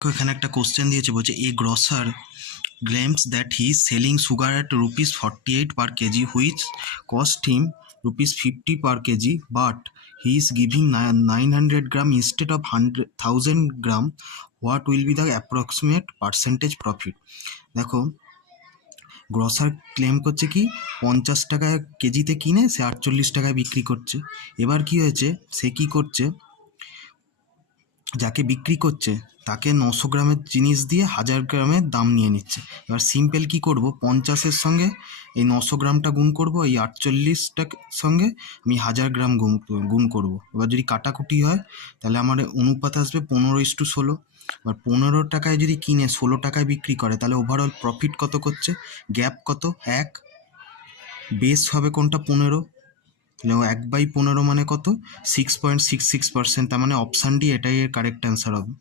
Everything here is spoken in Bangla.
এখানে একটা কোশ্চেন দিয়েছে, বলছে এ grosser claims that he is selling sugar at rupees 48 per kg, which cost him rupees 50 per kg, but he is giving 900 gram instead of 1000 gram. What will be the approximate percentage profit? দেখো, গ্রসার ক্লেম করছে কি 50 টাকায় কেজিতে কিনে সে 48 টাকায় বিক্রি করছে। এবার কি হয়েছে, সে কি করছে, যাকে বিক্রি করছে তাকে 900 গ্রামের জিনিস দিয়ে 1000 গ্রামের দাম নিয়ে নিচ্ছে। এবার সিম্পল কি করব, 50-এর সঙ্গে এই 900 গ্রামটা গুণ করব, এই 48টার সঙ্গে আমি 1000 গ্রাম গুণ করব। এবার যদি কাটাকুটি হয় তাহলে আমার অনুপাত আসবে 15:16। এবার 15 টাকায় যদি কিনে 16 টাকায় বিক্রি করে তাহলে ওভারঅল প্রফিট কত করছে, গ্যাপ কত, 1, বেস হবে কোনটা, 15, তাহলে 1/15 মানে কত, 6.66%। তার মানে অপশান ডি এটাই এর কারেক্ট অ্যান্সার হবে।